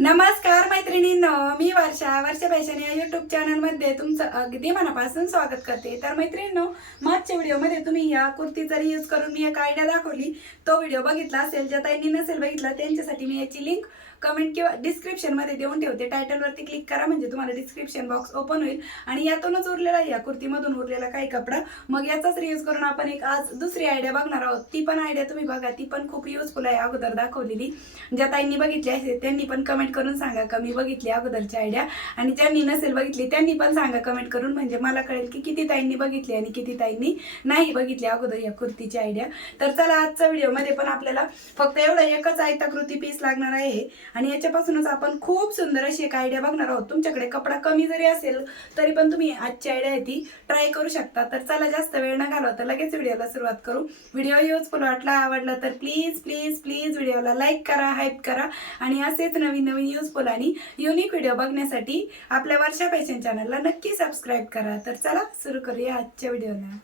नमस्कार मैत्रिणींनो, मी वर्षा फॅशन या यूट्यूब चॅनलमध्ये तुमचं अगदी मनापासून स्वागत करते। तर मैत्रिणींनो, मागच्या व्हिडिओमध्ये तुम्ही या कुर्तीचा यूज करून मी एक आयडिया दाखवली, तो व्हिडिओ बघितला असेल, ज्या ताईंनी नसेल बघितला त्यांच्यासाठी मी याची लिंक कमेंट किंवा डिस्क्रिप्शन मध्ये देऊन ठेवते। टायटल वरती क्लिक करा म्हणजे तुम्हाला डिस्क्रिप्शन बॉक्स ओपन होईल आणि यातूनच उरलेला या कुर्तीमधून उरलेला काही कपडा मग याचाच रियूज करून आपण एक आज दुसरी आयडिया बघणार आहोत। ती पण आयडिया तुम्ही बघा, ती पण खूप युजफुल आहे अगोदर दाखवलेली। ज्या ताईंनी बघितली असेल त्यांनी पण कमेंट करून सांगा का मी बघितली अगोदरची आयडिया, आणि ज्यांनी नसेल बघितली त्यांनी पण सांगा कमेंट करून, म्हणजे मला कळेल की किती ताईंनी बघितली आणि किती ताईंनी नाही बघितली अगोदर या कुर्तीची आयडिया। तर चला, आजच्या व्हिडिओमध्ये पण आपल्याला फक्त एवढं एकच आयताकृती पीस लागणार आहे आणि याच्यापासूनच आपण खूप सुंदर अशी एक आयडिया बघणार आहोत। तुमच्याकडे कपडा कमी जरी असेल तरी पण तुम्ही आजची आयडिया आहे ती ट्राय करू शकता। तर चला, जास्त वेळ न घालवता लगेच व्हिडिओला सुरुवात करू। व्हिडिओ युजफुल वाटला, आवडला तर प्लीज प्लीज प्लीज व्हिडिओला लाईक करा, हाईप करा आणि असेच नवीन नवीन युजफुल आणि युनिक व्हिडिओ बघण्यासाठी आपल्या वर्षा फॅशन चॅनलला नक्की सबस्क्राईब करा। तर चला सुरू करूया आजच्या व्हिडिओला।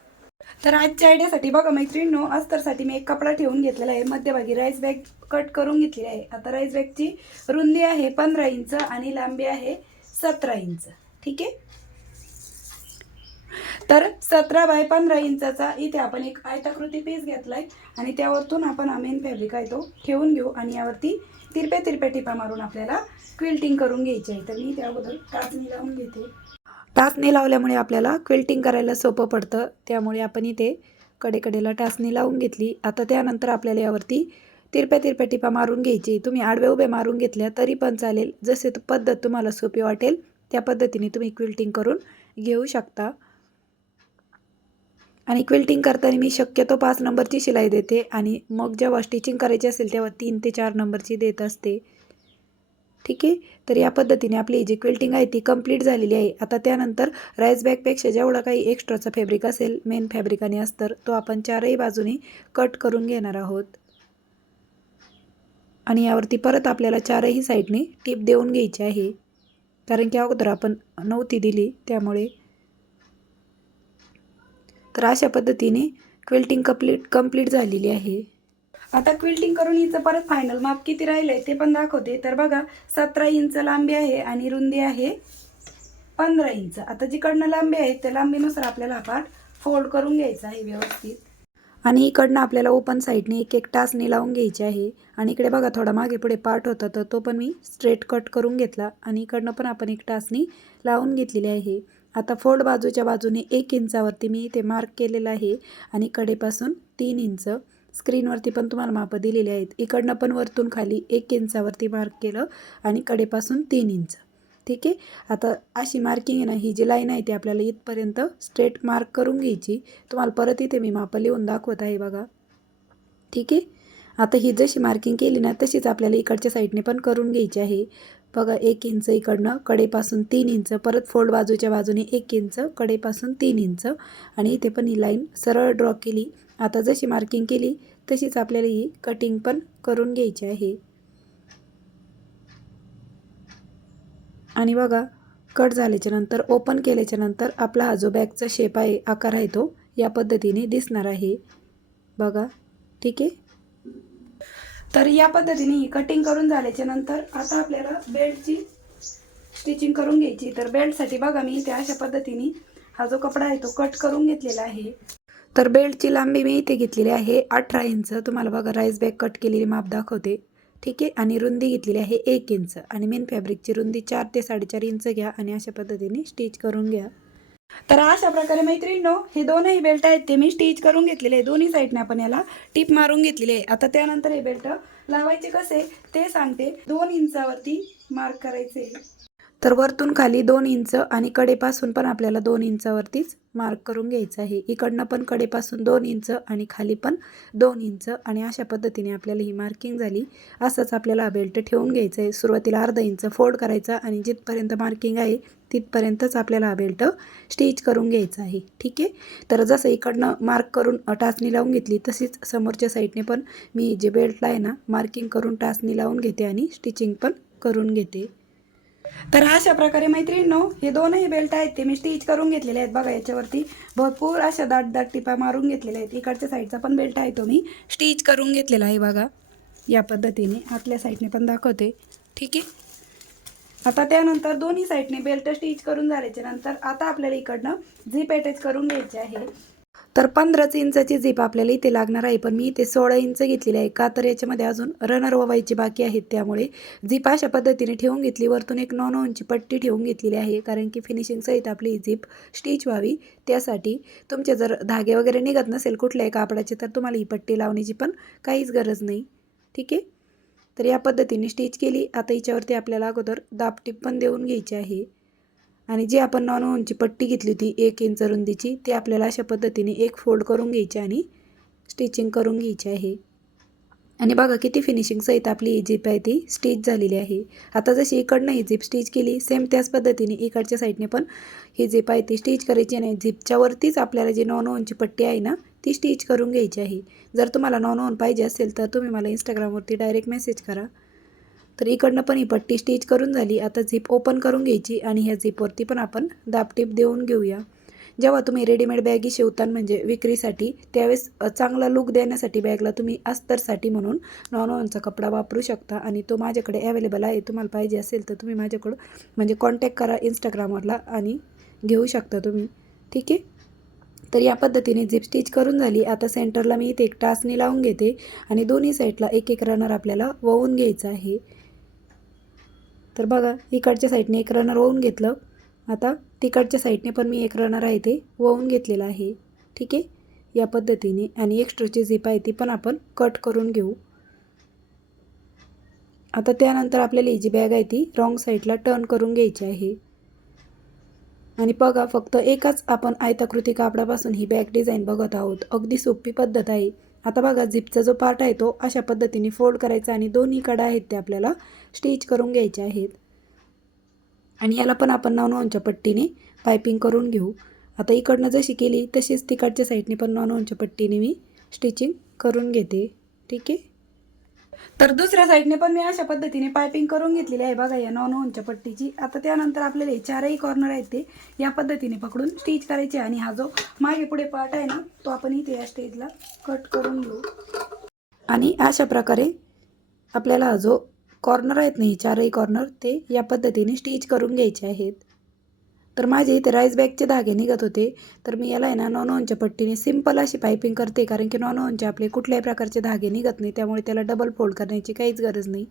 तर आजच्या आयडियासाठी बघा मैत्रिणींनो, अस्तरसाठी मी एक कपडा ठेवून घेतलेला आहे, मध्यभागी राईस बॅग कट करून घेतली आहे। आता राईस बॅगची रुंदी आहे 15 इंच आणि लांबी आहे 17 इंच, ठीक आहे। तर 17 बाय 15 इंचाचा इथे आपण एक आयताकृती पीस घेतलाय आणि त्यावरतून आपण मेन फॅब्रिक आहे तो ठेवून घेऊ आणि यावरती तिरप्या तिरप्या टिपा मारून आपल्याला क्विल्टिंग करून घ्यायची आहे। तर मी त्याबद्दल टाचणी लावून घेते। टाचणी लावल्यामुळे आपल्याला क्विल्टिंग करायला सोपं पडतं, त्यामुळे आपण इथे कडेकडेला टाचणी लावून घेतली। आता त्यानंतर आपल्याला यावरती तिरप्या तिरप्या टिपा मारून घ्यायची। तुम्ही आडव्या उभ्या मारून घेतल्या तरी पण चालेल, जसे पद्धत तुम्हाला सोपी वाटेल त्या पद्धतीने तुम्ही क्विल्टिंग करून घेऊ शकता। आणि क्विल्टिंग करताना मी शक्यतो 5 नंबरची शिलाई देते आणि मग जेव्हा स्टिचिंग करायची असेल तेव्हा 3 ते 4 नंबरची देत असते, ठीक आहे। तर या पद्धतीने आपली जी क्विल्टिंग आहे ती कंप्लीट झालेली आहे। आता त्यानंतर राईस बॅगपेक्षा जेवढा काही एक्स्ट्राचा फॅब्रिक असेल मेन फॅब्रिक आणि अस्तर, तो आपण चारही बाजूने कट करून घेणार आहोत आणि यावरती परत आपल्याला चारही साईडने टिप देऊन घ्यायची आहे, कारण की अगोदर आपण नव्हती दिली त्यामुळे। तर अशा पद्धतीने क्विल्टिंग कंप्लीट झालेली आहे। आता क्विल्टिंग करून हिचं परत फायनल माप किती राहिलंय ते पण दाखवते। तर बघा, 17 इंच लांबी आहे आणि रुंदी आहे 15 इंच। आता जिकडनं लांबी आहे त्या लांबीनुसार आपल्याला हा पार्ट फोल्ड करून घ्यायचा आहे व्यवस्थित, आणि इकडनं आपल्याला ओपन साईडने एक एक टाचणी लावून घ्यायची आहे। आणि इकडे बघा थोडा मागे पुढे पार्ट होता तर तो पण मी स्ट्रेट कट करून घेतला आणि इकडनं पण आपण एक टाचणी लावून घेतलेली आहे। आता फोल्ड बाजूच्या बाजूने 1 इंचावरती मी इथे मार्क केलेलं आहे आणि कडेपासून 3 इंच, स्क्रीनवरती पण तुम्हाला माप दिलेली आहेत। इकडनं पण वरतून खाली 1 इंचावरती मार्क केलं आणि कडेपासून 3 इंच, ठीक आहे। आता अशी मार्किंग आहे ना, ही जी लाईन आहे ती आपल्याला इथपर्यंत स्ट्रेट मार्क करून घ्यायची। तुम्हाला परत इथे मी माप लिहून दाखवत आहे बघा, ठीक आहे। आता ही जशी मार्किंग केली ना तशीच आपल्याला इकडच्या साईडने पण करून घ्यायची आहे। बघा, 1 इंच इकडनं कडेपासून 3 इंच, परत फोल्ड बाजूच्या बाजूने 1 इंच, कडेपासून 3 इंच आणि इथे पण ही लाईन सरळ ड्रॉ केली। आता जशी मार्किंग केली तशीच आपल्याला ही कटिंग पण करून घ्यायची आहे। आणि बघा, कट झाल्याच्या नंतर ओपन केल्याच्या नंतर आपला हा जो बॅगचा शेप आहे, आकार आहे, तो या पद्धतीने दिसणार आहे बघा, ठीक आहे। तर या पद्धतीने ही कटिंग करून झाल्याच्या नंतर आता आपल्याला बेल्टची स्टिचिंग करून घ्यायची। तर बेल्टसाठी बघा, मी इथे अशा पद्धतीने हा जो कपडा आहे तो कट करून घेतलेला आहे। तर बेल्टची लांबी मी इथे घेतलेली आहे 18 इंच। तुम्हाला बघा राईस बॅग कट केलेली माप दाखवते, ठीक आहे। आणि रुंदी घेतलेली आहे 1 इंच आणि मेन फॅब्रिकची रुंदी 4 ते 4.5 इंच घ्या आणि अशा पद्धतीने स्टिच करून घ्या। तर अशा प्रकारे मैत्रिणींनो, हे दोनही बेल्ट आहेत ते मी स्टिच करून घेतलेले आहे। दोन्ही साईडने आपण याला टिप मारून घेतलेली आहे। आता त्यानंतर हे बेल्ट लावायचे कसे ते सांगते। 2 इंचावरती मार्क करायचे, तर वरतून खाली 2 इंच आणि कडेपासून पण आपल्याला 2 इंचावरतीच मार्क करून घ्यायचं आहे। इकडनं पण कडेपासून 2 इंच आणि खाली पण 2 इंच आणि अशा पद्धतीने आपल्याला ही मार्किंग झाली। असंच आपल्याला हा बेल्ट ठेवून घ्यायचा आहे। सुरुवातीला अर्धा इंच फोल्ड करायचा आणि जिथपर्यंत मार्किंग आहे तिथपर्यंतच आपल्याला हा बेल्ट स्टिच करून घ्यायचा आहे, ठीक आहे। तर जसं इकडनं मार्क करून टाचणी लावून घेतली तशीच समोरच्या साईडने पण मी जे बेल्टला आहे ना मार्किंग करून टाचणी लावून घेते आणि स्टिचिंग पण करून घेते। तर अशा प्रकारे मैत्रिणींनो, हे दोनही बेल्ट आहेत ते मी स्टिच करून घेतलेले आहेत। बघा, याच्यावरती भरपूर अशा दाट दाट टिपा मारून घेतलेल्या आहेत। इकडच्या साईडचा पण बेल्ट आहे तो मी स्टिच करून घेतलेला आहे बघा, या पद्धतीने आतल्या साईडने पण दाखवते, ठीक आहे। आता त्यानंतर दोन्ही साईडने बेल्ट स्टिच करून झाल्याच्या नंतर आता आपल्याला इकडनं झिप अटॅच करून घ्यायची आहे. तर 15 इंचाची झिप आपल्याला इथे लागणार आहे, पण मी इथे 16 इंच घेतलेली आहे. का तर याच्यामध्ये अजून रनर ववायची बाकी आहेत, त्यामुळे झिप अशा पद्धतीने ठेवून घेतली. वरतून एक 9 इंची पट्टी ठेवून घेतलेली आहे, कारण की फिनिशिंग सहित आपली ही झिप स्टिच व्हावी. त्यासाठी तुमचे जर धागे वगैरे निघत नसेल कुठल्याही कापडाचे, तर तुम्हाला ही पट्टी लावण्याची पण काहीच गरज नाही. ठीक आहे. तर या पद्धतीने स्टिच केली. आता हिच्यावरती आपल्याला अगोदर दाबटीप पण देऊन घ्यायची आहे. आणि जी आपण 9 इंची पट्टी घेतली होती 1 इंच रुंदीची, ती आपल्याला अशा पद्धतीने एक फोल्ड करून घ्यायची आणि स्टिचिंग करून घ्यायची आहे. आणि बघा किती फिनिशिंग सहित आपली ही झिप आहे ती स्टिच झालेली आहे. आता जशी इकडनं ही झिप स्टिच केली, सेम त्याच पद्धतीने इकडच्या साईडने पण ही झिप आहे ती स्टिच करायची नाही. झिपच्या वरतीच आपल्याला जी 9 इंची पट्टी आहे ना, ती स्टिच करून घ्यायची आहे. जर तुम्हाला 9 पाहिजे असेल तर तुम्ही मला इंस्टाग्रामवरती डायरेक्ट मेसेज करा. तर इकडनं पण ही पट्टी स्टिच करून झाली. आता झिप ओपन करून घ्यायची आणि ह्या झिपवरती पण आपण दाबटीप देऊन घेऊया. जेव्हा तुम्ही रेडीमेड बॅगी शिवता म्हणजे विक्रीसाठी, त्यावेळेस चांगला लुक देण्यासाठी बॅगला तुम्ही अस्तरसाठी म्हणून 9 इंचचा कपडा वापरू शकता आणि तो माझ्याकडे अवेलेबल आहे. तुम्हाला पाहिजे असेल तर तुम्ही माझ्याकडं म्हणजे कॉन्टॅक्ट करा इंस्टाग्रामवरला आणि घेऊ शकता तुम्ही. ठीक आहे. तर या पद्धतीने झिप स्टिच करून झाली. आता सेंटरला मी इथे एक टाचणी लावून घेते आणि दोन्ही साईडला एक एक रनर आपल्याला वळवून घ्यायचं आहे. तर बघा इकडच्या साईडने एक रनर वळवून घेतलं. आता तिकडच्या साईडने पण मी एक रनर आहे ते वळवून घेतलेलं आहे. ठीक आहे. या पद्धतीने आणि एक्स्ट्राची झिप आहे ती पण आपण कट करून घेऊ. आता त्यानंतर आपल्याला ही जी बॅग आहे ती रॉंग साईडला टर्न करून घ्यायची आहे. आणि बघा फक्त एकाच आपण आयताकृती कापडापासून ही बॅग डिझाईन बघत आहोत. अगदी सोपी पद्धत आहे. आता बघा झिपचा जो पार्ट आहे तो अशा पद्धतीने फोल्ड करायचा आणि दोन्ही कडा आहेत ते आपल्याला स्टिच करून घ्यायचे आहेत. आणि याला पण आपण 9 इंच पट्टीने पायपिंग करून घेऊ. आता इकडनं जशी केली तशीच तिकडच्या साईडने पण 9 इंच पट्टीने मी स्टिचिंग करून घेते. ठीक आहे. तर दुसऱ्या साईडने पण मी अशा पद्धतीने पायपिंग करून घेतलेली आहे बघा या 9 इंच पट्टीची. आता त्यानंतर आपल्याला हे चारही कॉर्नर आहेत ते या पद्धतीने पकडून स्टिच करायचे आणि हा जो मागे पुढे पार्ट आहे ना, तो आपण इथे या स्टेजला कट करून घेऊ. आणि अशा प्रकारे आपल्याला हा जो कॉर्नर आहेत ना, ही चारही कॉर्नर ते या पद्धतीने स्टिच करून घ्यायचे आहेत. तर माझे इथे राईस बॅगचे धागे निघत होते, तर मी याला आहे ना 9 इंच पट्टीने सिंपल अशी पायपिंग करते, कारण की 9 इंच आपले कुठल्याही प्रकारचे धागे निघत नाही, त्यामुळे त्याला डबल फोल्ड करण्याची काहीच गरज नाही.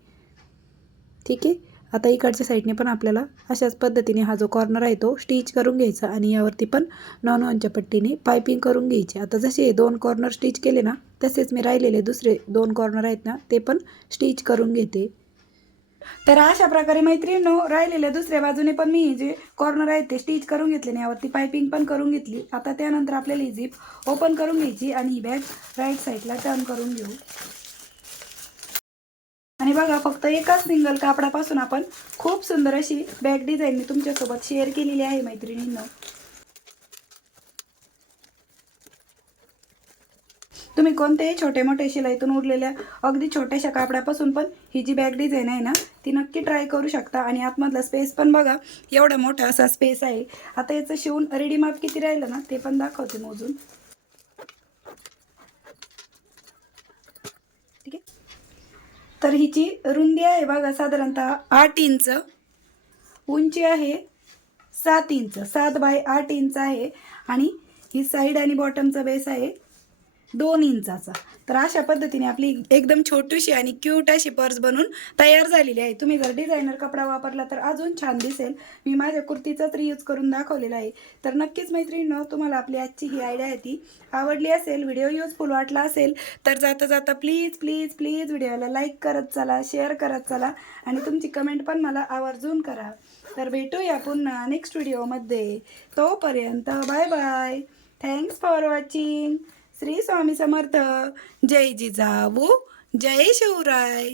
ठीक आहे. आता इकडच्या साईडने पण आपल्याला अशाच पद्धतीने हा जो कॉर्नर आहे तो स्टिच करून घ्यायचा आणि यावरती पण 9 इंच पट्टीने पायपिंग करून घ्यायची. आता जसे 2 कॉर्नर स्टिच केले ना, तसेच मी राहिलेले दुसरे 2 कॉर्नर आहेत ना, ते पण स्टिच करून घेते. तर अशा प्रकारे मैत्रिणींनो राहिलेल्या दुसऱ्या बाजूने पण मी जे कॉर्नर आहेत ते स्टिच करून घेतले आणि यावरती पायपिंग पण करून घेतली. आता त्यानंतर आपल्याला ही झिप ओपन करून घ्यायची आणि ही बॅग राईट साईडला टर्न करून घेऊ. आणि बघा फक्त एकाच सिंगल कापडापासून आपण खूप सुंदर अशी बॅग डिझाईन मी तुमच्यासोबत शेअर केलेली आहे मैत्रिणींनो. तुम्ही कोणत्याही छोटे मोठे शिलाईतून उरलेल्या अगदी छोट्याशा कापडापासून पण ही जी बॅग डिझाईन आहे ना, ती नक्की ट्राय करू शकता. आणि आतमधला स्पेस पण बघा एवढा मोठा असा स्पेस आहे. आता याचं शिवून रेडी माप किती राहिलं ना, ते पण दाखवते मोजून. ठीक आहे. तर हिची रुंदी आहे बघा साधारणतः 8 इंच, उंची आहे 7 इंच, 7 बाय 8 इंच आहे. आणि ही साईड आणि बॉटमचा बेस आहे 2 इंचाचा. तर अशा पद्धतीने आपली एकदम छोटीशी आणि क्यूट अशी पर्स बनून तयार झालेली आहे. तुम्ही जर डिझायनर कपडा वापरला तर अजून छान दिसेल. मी माझ्या कुर्तीचाच रियूज करून दाखवलेला आहे. तर नक्कीच मैत्रिणींनो तुम्हाला आपली आजची ही आयडिया आहे ती आवडली असेल, व्हिडिओ युजफुल वाटला असेल तर जाता जाता प्लीज प्लीज प्लीज व्हिडिओला लाईक करत चला, शेअर करत चला आणि तुमची कमेंट पण मला आवर्जून करा. तर भेटूया पुन्हा नेक्स्ट व्हिडिओमध्ये. तोपर्यंत bye bye. Thanks for watching. Shri Swami Samarth. जय जिजाऊ, जय शिवराय.